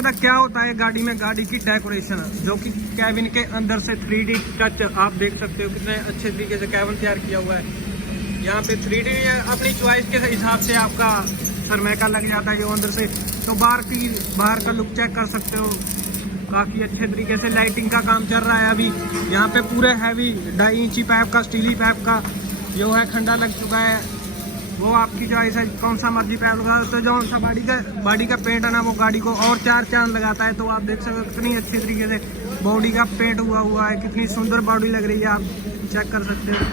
ज्यादा क्या होता है गाड़ी में, गाड़ी की डेकोरेशन, जो कि कैबिन के अंदर से 3D टच आप देख सकते हो कितने अच्छे तरीके से कैबिन तैयार किया हुआ है। यहाँ पे 3D अपनी चॉइस के हिसाब से आपका सरमैका लग जाता है जो अंदर से। तो बाहर का लुक चेक कर सकते हो, काफी अच्छे तरीके से लाइटिंग का काम चल रहा है अभी। यहाँ पे पूरे हैवी 2.5 इंची पाइप का, स्टीली पाइप का जो है खंडा लग चुका है। वो आपकी चॉइस है, कौन सा मर्जी पाइप लगा। तो जो सा बॉडी का पेंट है ना, वो गाड़ी को और 4 चांद लगाता है। तो आप देख सकते हो कितनी अच्छी तरीके से बॉडी का पेंट हुआ है, कितनी सुंदर बॉडी लग रही है, आप चेक कर सकते हो।